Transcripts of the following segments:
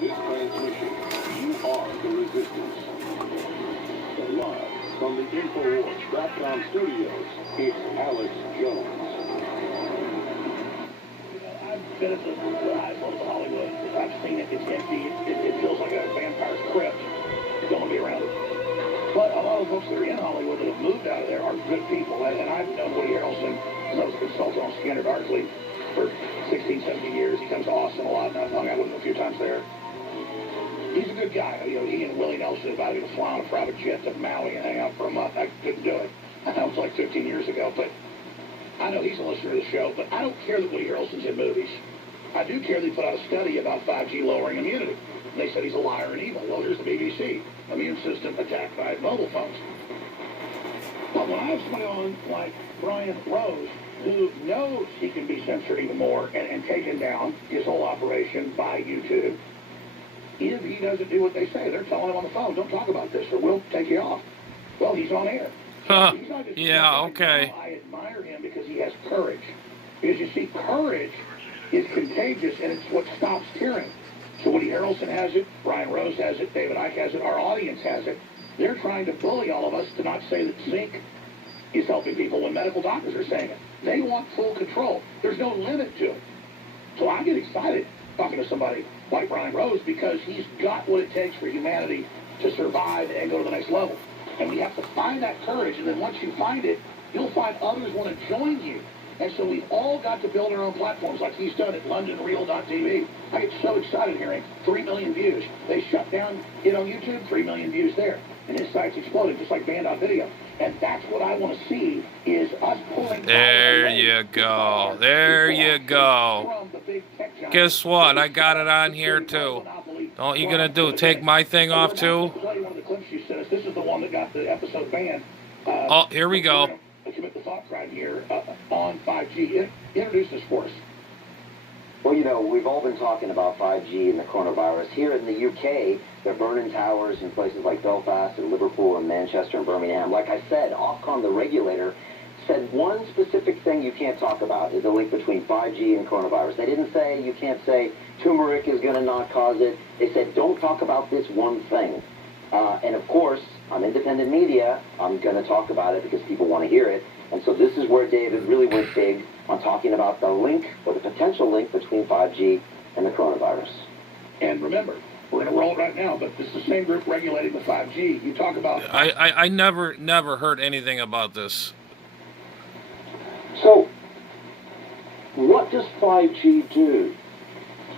this transmission. You are the resistance. Live from the Infowars.com studios, it's Alex Jones. I've been at the eyesore of Hollywood. I've seen it. It's empty. It feels like a vampire's crypt. Don't want to be around it. But a lot of the folks that are in Hollywood that have moved out of there are good people. And I've known Woody Harrelson as I was a consultant on Scanner Darkly for 16, 17 years. He comes to Austin a lot, and I've hung out with him a few times there. He's a good guy. You know, he and Willie Nelson invited me to fly on a private jet to Maui and hang out for a month. I couldn't do it. That was like 15 years ago. But I know he's a listener to the show, but I don't care that Woody Harrelson's in movies. I do care they put out a study about 5G lowering immunity. They said he's a liar and evil. Well, here's the BBC. Immune system attacked by mobile phones. But when I have somebody on like Brian Rose, who knows he can be censored even more and taken down his whole operation by YouTube, if he doesn't do what they say, they're telling him on the phone, don't talk about this or we'll take you off. Well, he's on air. Yeah, okay. I admire him because he has courage. Because you see, courage is contagious, and it's what stops tyranny. So Woody Harrelson has it, Brian Rose has it, David Icke has it, our audience has it. They're trying to bully all of us to not say that zinc is helping people when medical doctors are saying it. They want full control. There's no limit to it. So I get excited talking to somebody like Brian Rose because he's got what it takes for humanity to survive and go to the next level. And we have to find that courage, and then once you find it, you'll find others want to join you. And so we've all got to build our own platforms like he's done at LondonReal.tv. I get so excited hearing 3 million views. They shut down it on YouTube, 3 million views there. And his site's exploded, just like Band.video. And that's what I want to see, is us pulling... There you go. There you go. Guess what? I got it on here, too. Don't you gonna do? Take my thing off, too? This is the one that got the episode banned. Oh, here we go. Commit the thought crime here on 5G. Introduce this for us. Well, you know, we've all been talking about 5G and the coronavirus. Here in the UK, they're burning towers in places like Belfast and Liverpool and Manchester and Birmingham. Like I said, Ofcom, the regulator, said one specific thing you can't talk about is the link between 5G and coronavirus. They didn't say, you can't say turmeric is going to not cause it. They said, don't talk about this one thing. And of course, I'm independent media. I'm going to talk about it because people want to hear it. And so this is where David really went big on talking about the link or the potential link between 5G and the coronavirus. And remember, we're going to roll it right now, but this is the same group regulating the 5G. You talk about... I never heard anything about this. So, what does 5G do?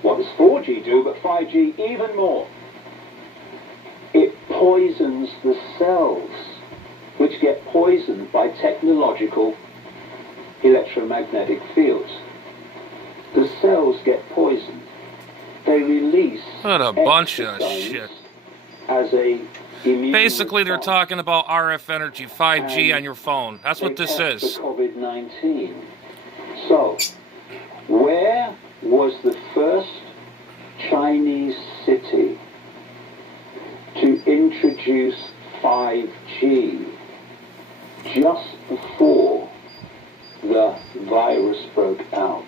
What does 4G do, but 5G even more? It poisons the cells, which get poisoned by technological electromagnetic fields. The cells get poisoned. They release What a bunch of shit. As a Basically, they're talking about RF energy, 5G on your phone. That's what this is. COVID-19. So, where was the first Chinese city to introduce 5G just before the virus broke out?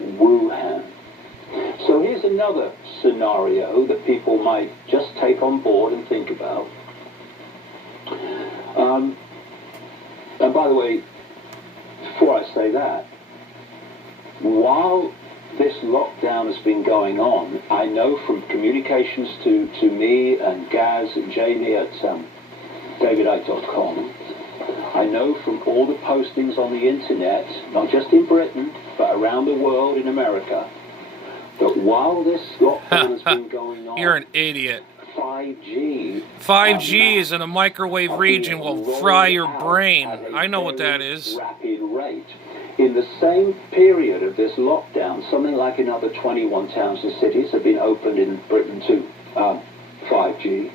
Wuhan. So here's another scenario that people might just take on board and think about. And by the way, before I say that, while this lockdown has been going on, I know from communications to me and Gaz and Jamie at davidike.com, I know from all the postings on the internet, not just in Britain, but around the world in America, that while this lockdown has been going on, You're an idiot. 5G is in a microwave region will fry your brain. I know what that is. Rapid rate. In the same period of this lockdown, something like another 21 towns and cities have been opened in Britain to 5G.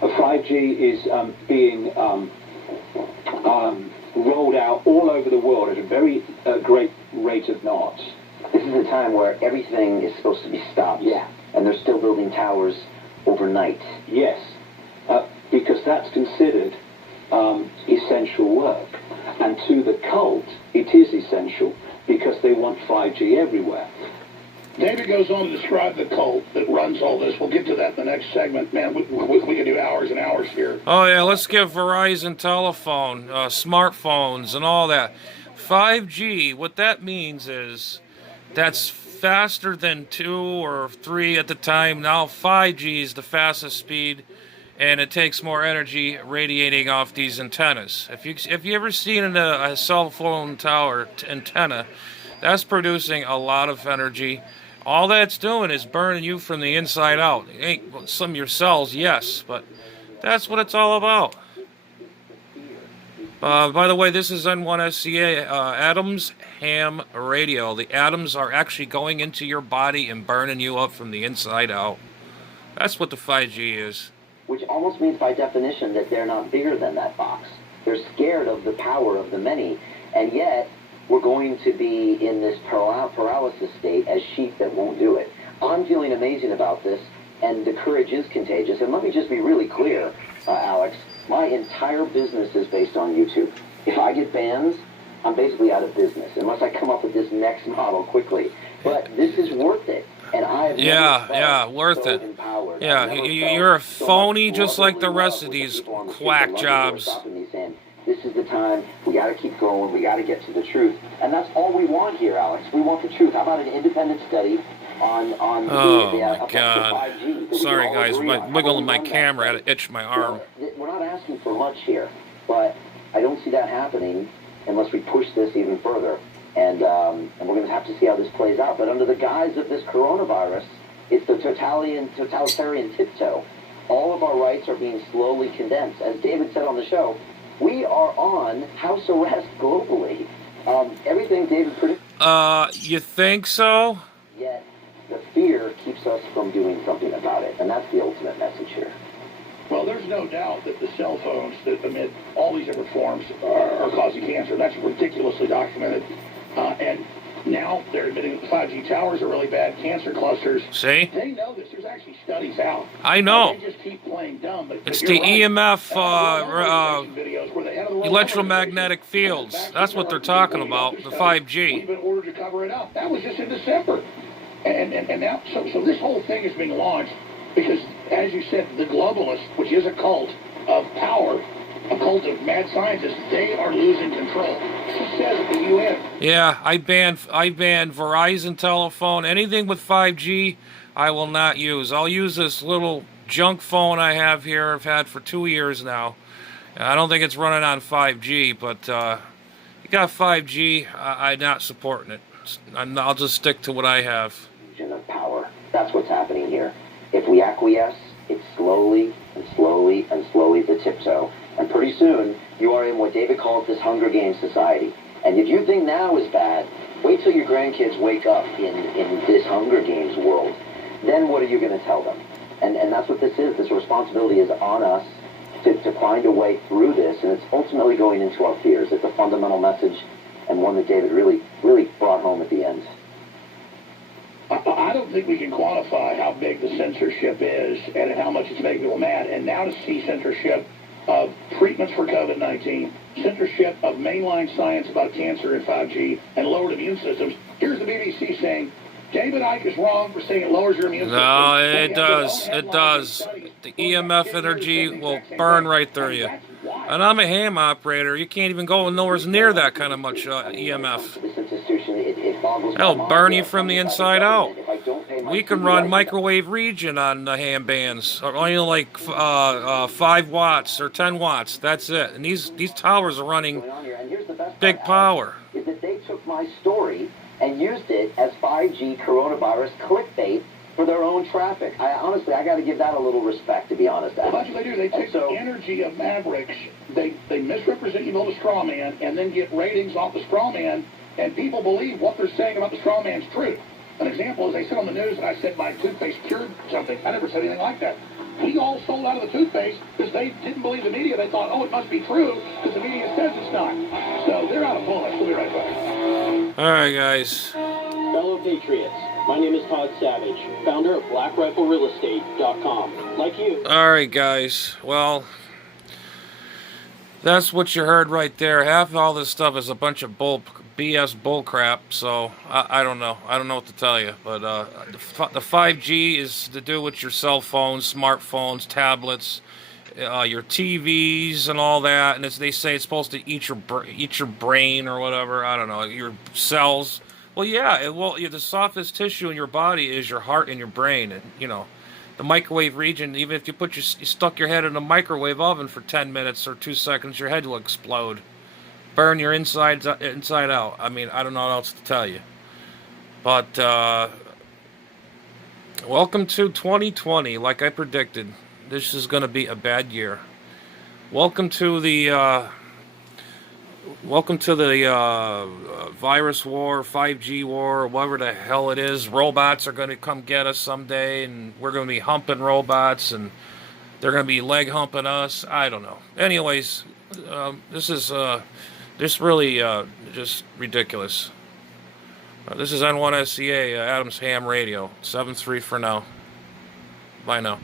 5G is being rolled out all over the world at a very great rate of knots. This is a time where everything is supposed to be stopped. Yeah. And they're still building towers overnight. Yes, because that's considered essential work. And to the cult, it is essential because they want 5G everywhere. David goes on to describe the cult that runs all this wireless. We'll get to that in the next segment. Man, we could do hours and hours here. Oh yeah, let's give Verizon telephone, smartphones, and all that. 5G. What that means is that's faster than 2 or 3 at the time. Now 5G is the fastest speed, and it takes more energy radiating off these antennas. If you ever seen a cell phone tower antenna, that's producing a lot of energy. All that's doing is burning you from the inside out. It ain't some of your cells, yes, but that's what it's all about. By the way, this is N1SCA Adams Ham Radio. The atoms are actually going into your body and burning you up from the inside out. That's what the 5G is. Which almost means by definition that they're not bigger than that box. They're scared of the power of the many, and yet we're going to be in this paralysis state as sheep that won't do it. I'm feeling amazing about this, and the courage is contagious. And let me just be really clear, Alex, my entire business is based on YouTube. If I get bans, I'm basically out of business, unless I come up with this next model quickly. But this is worth it. And yeah, worth it. Yeah, you're a phony just like the rest of these quack jobs. This is the time. We got to keep going. We got to get to the truth, and that's all we want here, Alex. We want the truth. How about an independent study on the effects of 5G? Sorry, guys, wiggling my camera had to itch my arm. Well, we're not asking for much here, but I don't see that happening unless we push this even further. And we're going to have to see how this plays out. But under the guise of this coronavirus, it's the totalitarian tiptoe. All of our rights are being slowly condensed. As David said on the show, we are on house arrest globally. Everything David predicted. You think so? Yet the fear keeps us from doing something about it. And that's the ultimate message here. Well, there's no doubt that the cell phones that emit all these different forms are causing cancer. That's ridiculously documented. And now they're admitting that the 5G towers are really bad cancer clusters. See? They know this. There's actually studies out. I know. They just keep playing dumb. But It's the right. EMF, Videos where they had the electromagnetic fields. That's what they're talking about, the 5G. We've been ordered to cover it up. That was just in December. And now, so this whole thing is being launched because, as you said, the globalists, which is a cult of power, a cult of mad scientists, they are losing control. She says at the UN. Yeah, I banned Verizon telephone. Anything with 5G, I will not use. I'll use this little junk phone I have here. I've had for 2 years now. I don't think it's running on 5G, but you got 5G, I'm not supporting it. I'll just stick to what I have. Of power. That's what's happening here. If we acquiesce, it's slowly and slowly and slowly the tiptoe. And pretty soon, you are in what David calls this Hunger Games society. And if you think now is bad, wait till your grandkids wake up in this Hunger Games world. Then what are you going to tell them? And that's what this is. This responsibility is on us to find a way through this. And it's ultimately going into our fears. It's a fundamental message and one that David really brought home at the end. I don't think we can quantify how big the censorship is and how much it's making people mad. And now to see censorship of treatments for COVID-19, censorship of mainline science about cancer and 5G, and lowered immune systems. Here's the BBC saying, David Icke is wrong for saying it lowers your immune system. No, it does. It does. The EMF energy will burn right through you. And I'm a ham operator. You can't even go nowhere near that kind of much EMF. It'll burn you from the inside out. We can run microwave region on the ham bands, only like 5 watts or 10 watts. That's it. And these towers are running big power. Is that they took my story and used it as 5G coronavirus clickbait for their own traffic. Honestly, I got to give that a little respect, to be honest. Well, that's what they do. They take the energy of mavericks, they misrepresent you, build a straw man, and then get ratings off the straw man, and people believe what they're saying about the straw man's truth. An example is they said on the news that I said my toothpaste cured something. I never said anything like that. We all sold out of the toothpaste because they didn't believe the media. They thought, oh, it must be true because the media says it's not. So they're out of bullets. We'll be right back. All right, guys. Fellow Patriots, my name is Todd Savage, founder of BlackRifleRealEstate.com. Like you. All right, guys. Well, that's what you heard right there. Half of all this stuff is a bunch of BS bullcrap. So I don't know. I don't know what to tell you. But the 5G is to do with your cell phones, smartphones, tablets, your TVs, and all that. And they say it's supposed to eat your brain or whatever. I don't know, your cells. Well, yeah. The softest tissue in your body is your heart and your brain, and the microwave region. Even if you stuck your head in a microwave oven for 10 minutes or 2 seconds, your head will explode, burn your inside out. I mean, I don't know what else to tell you. But welcome to 2020. Like I predicted, this is going to be a bad year. Welcome to the virus war, 5G war, whatever the hell it is. Robots are going to come get us someday, and we're going to be humping robots, and they're going to be leg humping us. I don't know. Anyways, this is really just ridiculous. This is N1SCA, Adams Ham Radio, 7-3 for now. Bye now.